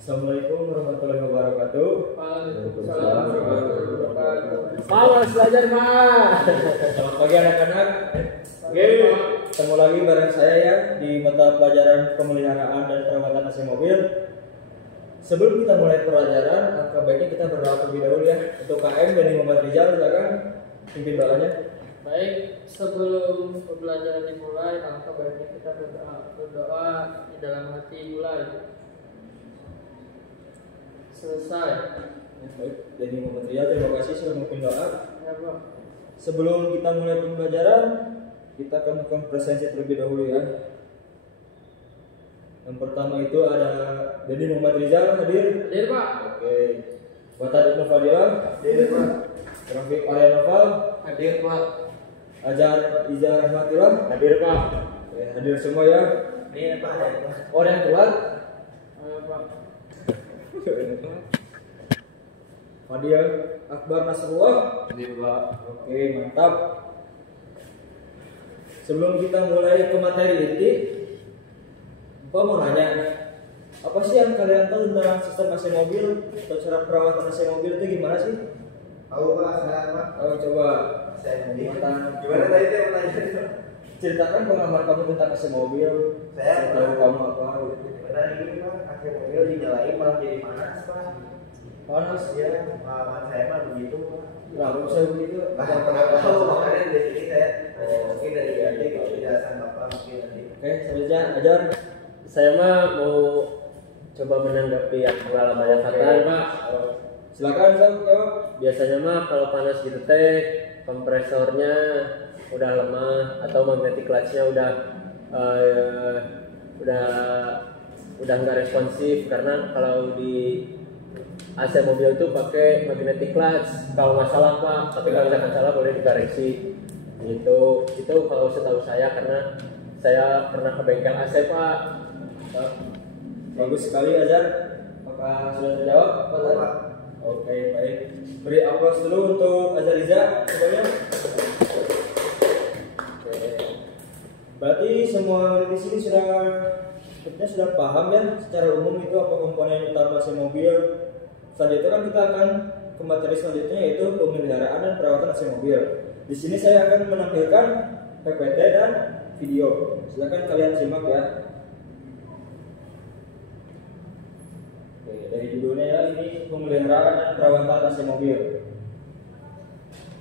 Assalamualaikum warahmatullahi wabarakatuh. Waalaikumsalam warahmatullahi wabarakatuh. Harus belajar, Pak. Selamat pagi anak-anak. Oke, ketemu lagi bareng saya ya di mata pelajaran pemeliharaan dan perawatan AC mobil. Sebelum kita mulai pelajaran, angka baiknya kita berdoa terlebih dahulu ya. Untuk KM dan Muhammad Rizal, silakan pimpin doanya. Baik, sebelum pembelajaran dimulai, alangkah baiknya kita berdoa di dalam hati mulai. Selesai. Baik, dari Muhammad Rizal, terima kasih sudah memimpin doa. Ya, Bro. Sebelum kita mulai pembelajaran, kita akan melakukan presensi terlebih dahulu ya. Yang pertama itu ada Dedi Muhammad Rizal hadir. Hadir, Pak. Oke. Batat Ibnu Fadilah hadir Pak. Rafiq Aryanova Hadir, Pak. Ajar Iza Rahmatillah Hadir, Pak. Oke, hadir semua ya. Ini Pak. Oh, ada yang keluar? Ayo, Pak. Fadil Akbar Nasrullah. Hadir, Pak. Oke, mantap. Sebelum kita mulai ke materi inti, Bapak mau nanya, apa sih yang kalian tahu tentang sistem AC mobil atau cara perawatan AC mobil itu gimana sih? Tahu Pak, saya Pak. Oh, coba Saya Gimana tadi itu pertanyaan? ceritakan pengalaman kamu tentang AC mobil. Saya tahu kamu apa? Benar ini Pak, AC mobil dinyalain malah jadi panas Pak. Panas Ya, pengalaman saya mah begitu Pak. Kenapa bisa begitu? Nggak tahu makanya dari sini saya mungkin dari adik kalau penjelasan Bapak mungkin nanti. Oke, saja ajar. Saya mah mau coba menanggapi yang pengalaman Fatan, Pak. Silakan jawab. Biasanya mah kalau panas gitu teh kompresornya udah lemah atau magnetic clutch-nya udah nggak responsif, karena kalau di AC mobil itu pakai magnetic clutch kalau nggak salah Pak, tapi kalau misalkan salah boleh dikoreksi gitu. Itu kalau setahu saya, karena saya pernah ke bengkel AC Pak. Bagus sekali Azhar. Apakah sudah terjawab? Pak. Oke, baik. Beri aplaus dulu untuk Azhar Riza semuanya. Oke. Berarti semua di sini sepertinya sudah paham ya secara umum itu apa komponen utama AC mobil. Selanjutnya kan kita akan ke materi selanjutnya, yaitu pemeliharaan dan perawatan AC mobil. Di sini saya akan menampilkan PPT dan video. Silakan kalian simak ya. Oke, dari judulnya ya, ini pemeliharaan dan perawatan AC mobil.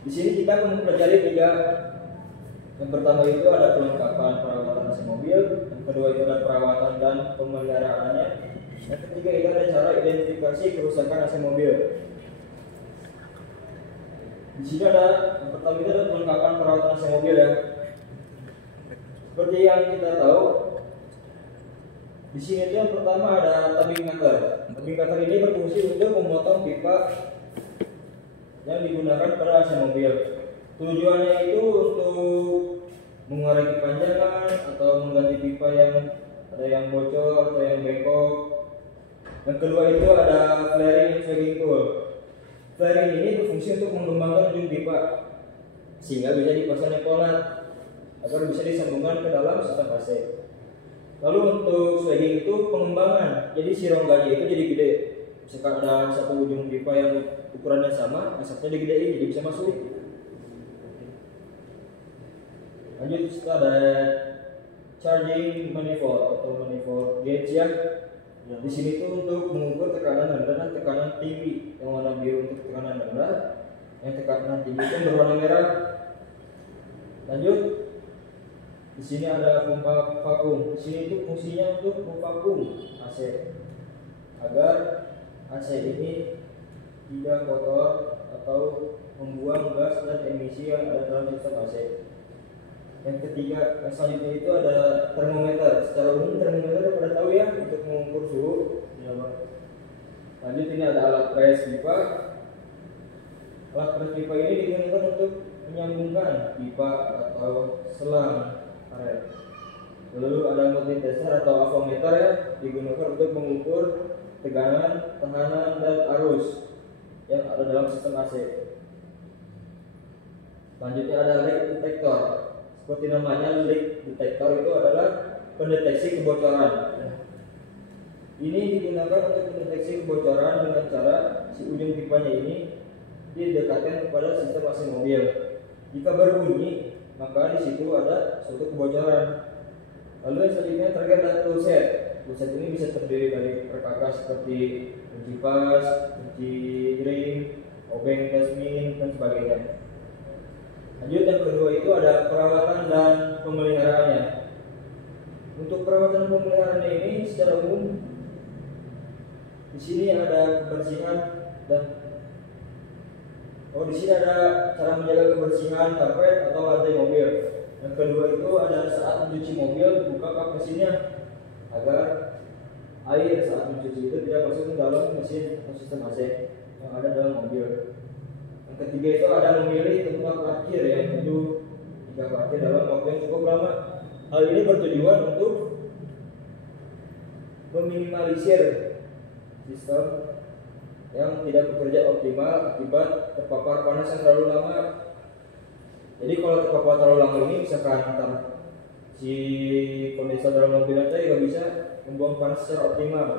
Di sini kita akan mempelajari 3. Yang pertama itu ada kelengkapan perawatan AC mobil, yang kedua itu ada perawatan dan pemeliharaannya, yang ketiga itu ada cara identifikasi kerusakan AC mobil. Di sini ada yang pertama itu ada kelengkapan perawatan AC mobil ya. Seperti yang kita tahu, di sini itu yang pertama ada tubing cutter. Tubing cutter ini berfungsi untuk memotong pipa yang digunakan pada AC mobil. Tujuannya itu untuk mengurangi kepanjangan atau mengganti pipa yang ada yang bocor atau yang bengkok. Yang kedua itu ada flaring and swagging tool. Flaring ini berfungsi untuk mengembangkan ujung pipa sehingga bisa dipasang nyepolan agar bisa disambungkan ke dalam sistem AC. Lalu untuk swagging itu pengembangan, jadi si rongganya itu jadi gede. Misalkan ada satu ujung pipa yang ukurannya sama, asapnya digedein jadi bisa masuk. Lanjut, kita ada charging manifold atau manifold gauge ya. Di sini tuh untuk mengukur tekanan rendah dan tekanan tinggi. Yang warna biru untuk tekanan rendah, yang tekanan tinggi itu berwarna merah. Lanjut, di sini ada pompa vakum. Di sini itu fungsinya untuk memvakum AC agar AC ini tidak kotor atau membuang gas dan emisi yang ada dalam sistem AC. Yang ketiga, selanjutnya itu ada termometer. Secara umum termometer udah pada tahu ya, untuk mengukur suhu. Ya, Pak. Lanjut, ini ada alat pres pipa. Alat pres pipa ini digunakan untuk menyambungkan pipa atau selang karet. Lalu ada multitester atau avometer ya, digunakan untuk mengukur tegangan, tekanan, dan arus yang ada dalam sistem AC. Selanjutnya ada leak detector. Seperti namanya, leak detector itu adalah pendeteksi kebocoran. Ini digunakan untuk mendeteksi kebocoran dengan cara si ujung pipanya ini didekatkan kepada sistem AC mobil. Jika berbunyi, maka di situ ada suatu kebocoran. Lalu yang selanjutnya terkait dengan toolset. Toolset ini bisa terdiri dari perkakas seperti kunci pas, kunci ring, obeng dasmin, dan sebagainya. Lanjut yang kedua itu ada perawatan dan pemeliharaannya. Untuk perawatan dan pemeliharaannya ini secara umum di sini ada kebersihan dan di sini ada cara menjaga kebersihan karpet atau lantai mobil. Yang kedua itu ada saat mencuci mobil, buka kap mesinnya agar air saat mencuci itu tidak masuk ke dalam mesin atau sistem AC yang ada dalam mobil. Yang ketiga itu ada memilih tempat parkir yang tentu jika parkir dalam waktu yang cukup lama. Hal ini bertujuan untuk meminimalisir sistem yang tidak bekerja optimal akibat terpapar panas yang terlalu lama. Jadi kalau terpapar terlalu lama ini misalkan antar si kondensor dalam mobil Anda nggak bisa membuang panas secara optimal.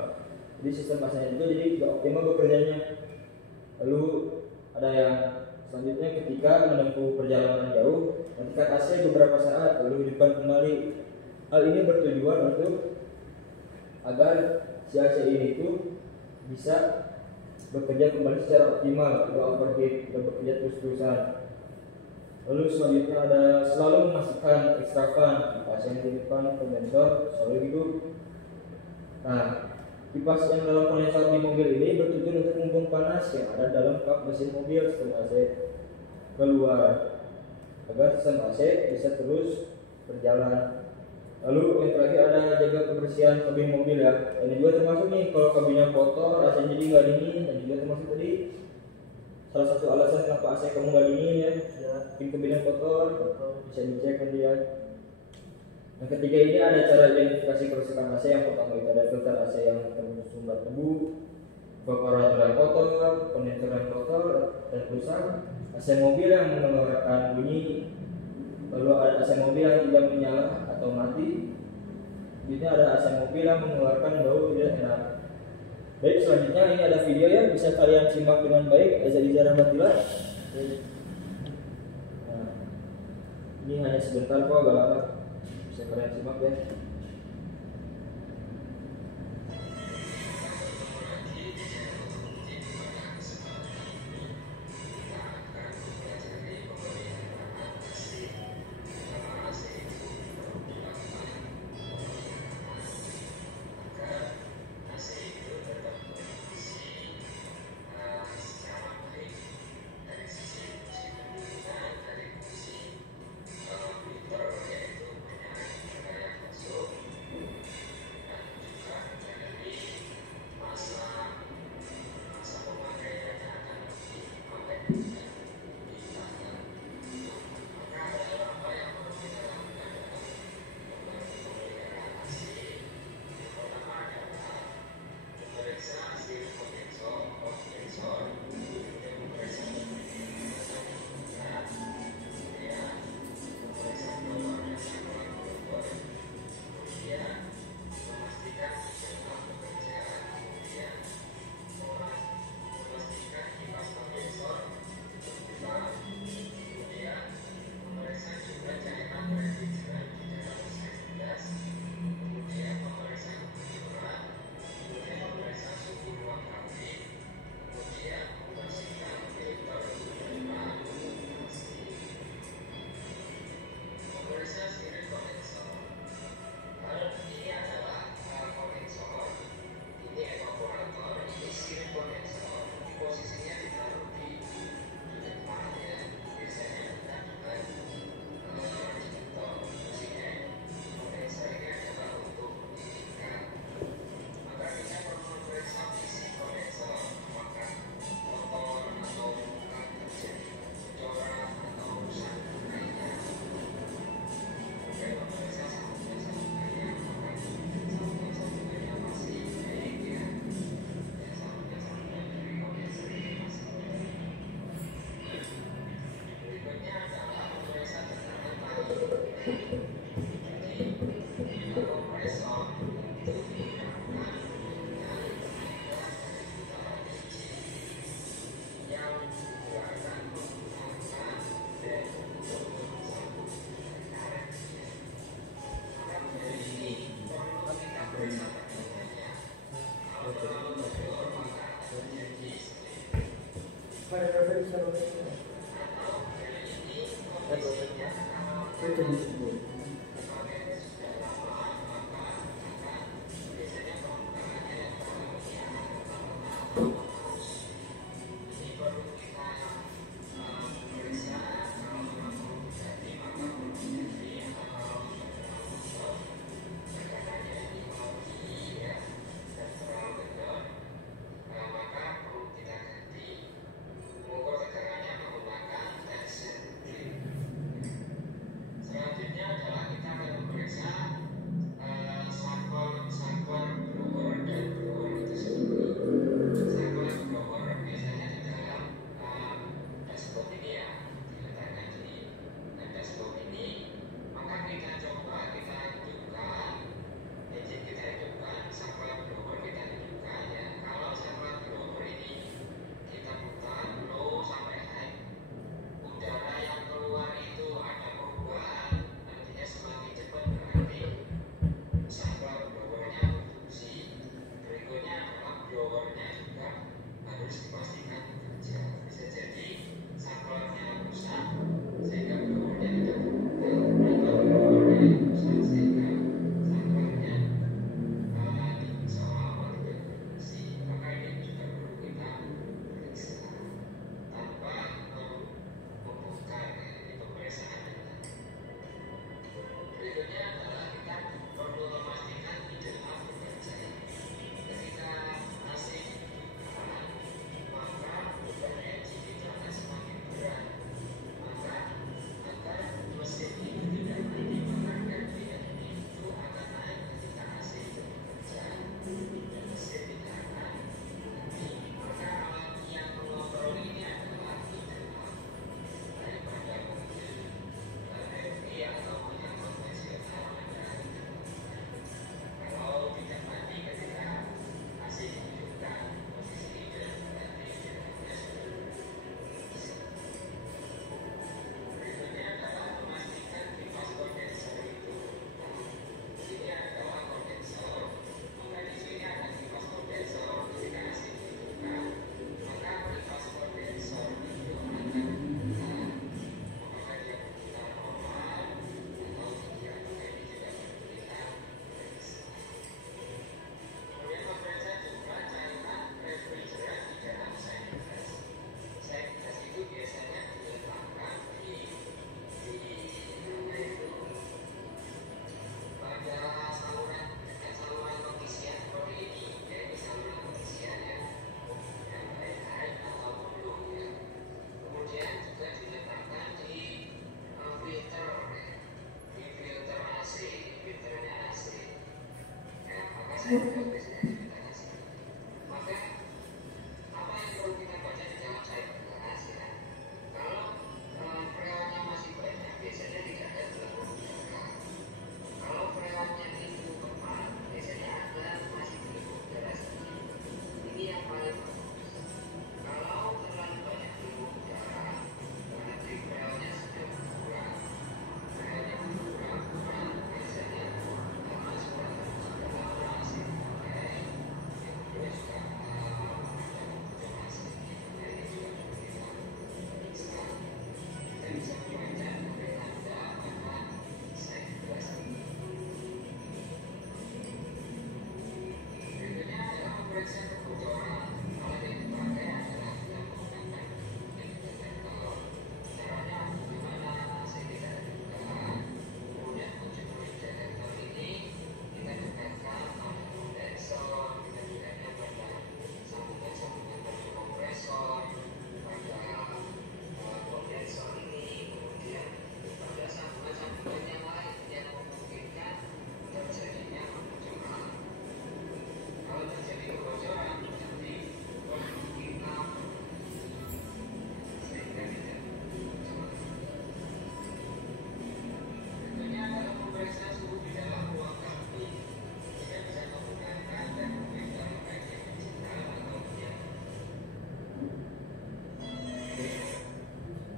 Jadi sistem AC-nya juga jadi tidak optimal bekerjanya. Lalu ada yang selanjutnya ketika menempuh perjalanan jauh, matikan AC beberapa saat lalu hidupkan kembali. Hal ini bertujuan untuk agar si AC ini itu bisa bekerja kembali secara optimal, tidak overheat, tidak bekerja terus-terusan. Lalu selanjutnya ada selalu memastikan extra fan kipas yang di depan kondensor selalu hidup. Nah, kipas yang dalam kondensor di mobil ini bertujuan untuk membuang panas yang ada dalam kap mesin mobil sistem AC keluar agar sistem AC bisa terus berjalan. Lalu yang terakhir ada jaga kebersihan kabin mobil ya. Ini juga termasuk nih kalau kabinnya kotor, AC jadi nggak dingin, dan juga termasuk tadi salah satu alasan kenapa AC kamu nggak dingin ya. Mungkin kabinnya kotor, bisa dicek kan dia. Yang ketiga ini ada cara identifikasi kerusakan AC. Yang pertama itu ada filter AC yang tersumbat debu, evaporator yang kotor, kondensor yang kotor dan rusak, AC mobil yang mengeluarkan bunyi. Lalu ada AC mobil yang tidak menyala atau mati. Ini ada AC mobil yang mengeluarkan bau tidak enak. Baik, selanjutnya ini ada video ya, bisa kalian simak dengan baik. Eza Rahmatillah. Nah, ini hanya sebentar kok, agak lama. Bisa kalian simak ya.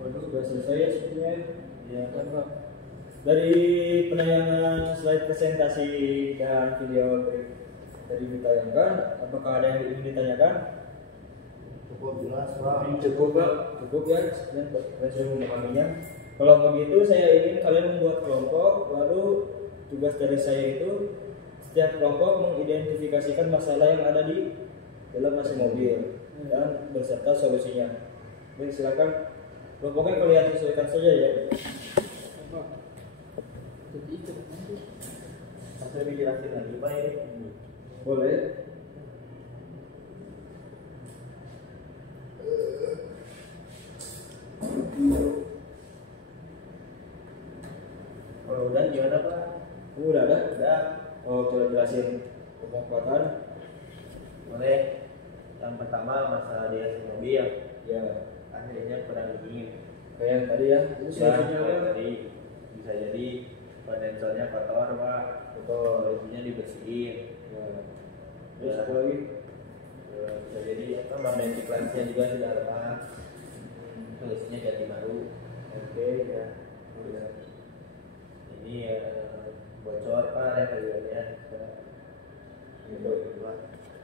Waduh, udah selesai ya sebenarnya. Ya kan Pak. Dari penayangan slide presentasi dan video tadi ditayangkan, apakah ada yang ingin ditanyakan? Cukup jelas Pak. Cukup Pak, cukup ya, sekian saya sudah memahaminya. Kalau begitu saya ingin kalian membuat kelompok, lalu tugas dari saya itu setiap kelompok mengidentifikasikan masalah yang ada di dalam AC mobil dan berserta solusinya. Baik, silakan kelompoknya kalian sesuaikan saja ya. Jadi itu nanti. Sampai dijelasin lagi Pak ini. Boleh. Kalau udah gimana Pak? Udah ada? Udah. Oh, coba jelasin pemanfaatan. Boleh. Yang pertama masalah di AC mobil. Ya, Akhirnya kurang dingin. kayak yang tadi ya. Itu solusinya apa? Tadi bisa jadi kondensornya kotor Pak. Betul. Solusinya dibersihin. Ya. Terus apa lagi? Bisa jadi apa magnetic declasnya juga sudah retak. Solusinya ganti baru. Oke ya. Ya. Ini bocor Pak regulernya. Gitu.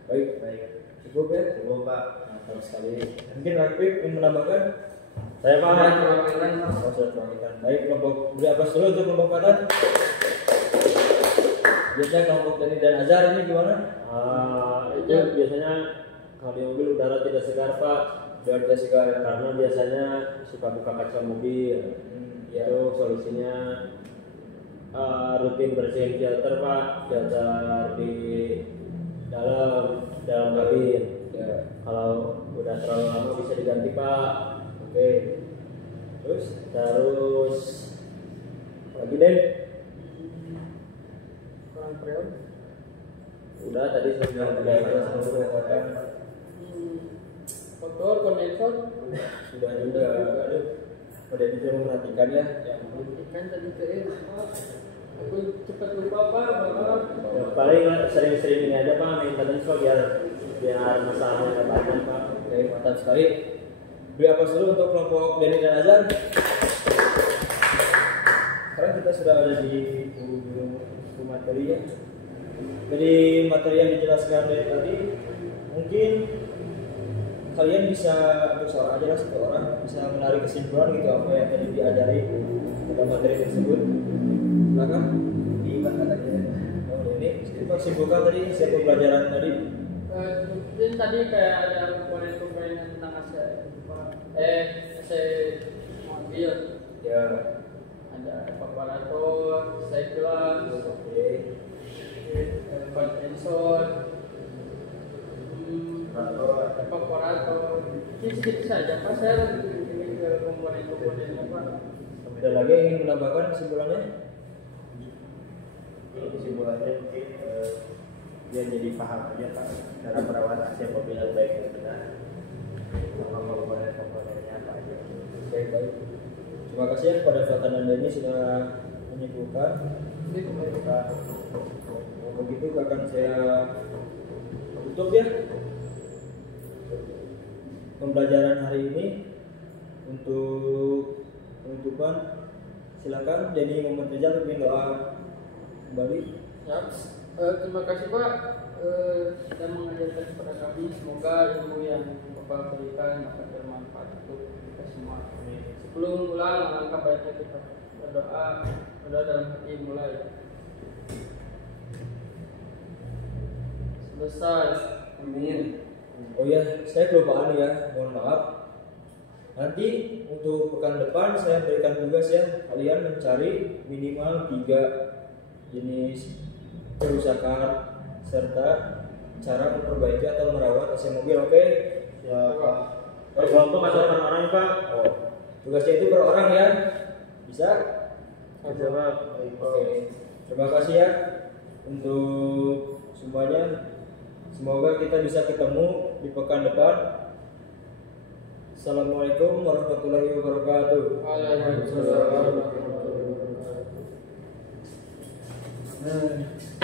Baik, Baik. cukup ya. Cukup Pak. Mantap sekali. Mungkin Rakib ingin menambahkan? Saya Pak. Oh, sudah terangkan. Baik, kelompok beri apa dulu untuk pemanfaatan? Biasanya kelompok Dani dan Azhar ini gimana? Itu biasanya kalau di mobil udara tidak segar Pak, Biar kita segar ya. karena biasanya suka buka kaca mobil. Ya. Itu solusinya rutin bersihin filter Pak, filter di dalam kabin. Ya. Kalau udah terlalu lama bisa diganti Pak. Oke. Terus? Terus lagi deh. Kurang freon. Udah tadi sudah Kotor kondensor. Sudah juga. Aduh. Udah tidak memperhatikan ya. Ya ampun. Ikan tadi ke aku cepat lupa Pak. Maaf. Ya, paling sering-sering ini aja Pak maintenance Pak, biar masalahnya nggak banyak Pak. Oke, mantap sekali. Beri apa dulu untuk kelompok Dani dan Azhar? Sekarang kita sudah ada di buku materi ya. Dari materi yang dijelaskan dari tadi, mungkin kalian bisa untuk seorang aja lah, satu orang bisa menarik kesimpulan gitu apa yang tadi diajari dalam materi tersebut. Silakan. Di mana aja. Oh, ini kita simpulkan tadi hasil pembelajaran tadi. Mungkin tadi kayak ada komponen-komponen tentang AC mobil, Ya. ada evaporator, cyclone, kondensor, evaporator. Ini sedikit saja Pak, saya lebih ke komponen-komponennya Pak. Ada lagi yang ingin menambahkan kesimpulannya? Jadi kesimpulannya mungkin dia jadi paham aja Pak cara merawat AC mobil yang baik dan benar. Sama komponen-komponennya apa aja. Baik. Terima kasih ya kepada Fatan Anda ini sudah menyimpulkan. Ini kebanyakan. Begitu akan saya tutup ya pembelajaran hari ini. Untuk penutupan silakan Denny Muhammad Rizal pimpin doa kembali. Ya, terima kasih Pak sudah mengajarkan kepada kami. Semoga ilmu yang Bapak berikan akan bermanfaat untuk kita semua. Sebelum pulang, alangkah baiknya kita berdoa dalam hati mulai. Selesai. Amin. Oh ya, saya kelupaan ya, mohon maaf. Nanti untuk pekan depan saya berikan tugas ya, kalian mencari minimal 3 jenis kerusakan serta cara memperbaiki atau merawat AC mobil. Oke? Ya Pak. Kelompok atau orang-orang Pak? Oh, tugasnya itu per orang ya? Bisa? Bisa Pak. Oke. Terima kasih ya untuk semuanya. Semoga kita bisa ketemu di pekan depan. Assalamualaikum warahmatullahi wabarakatuh. Waalaikumsalam warahmatullahi wabarakatuh.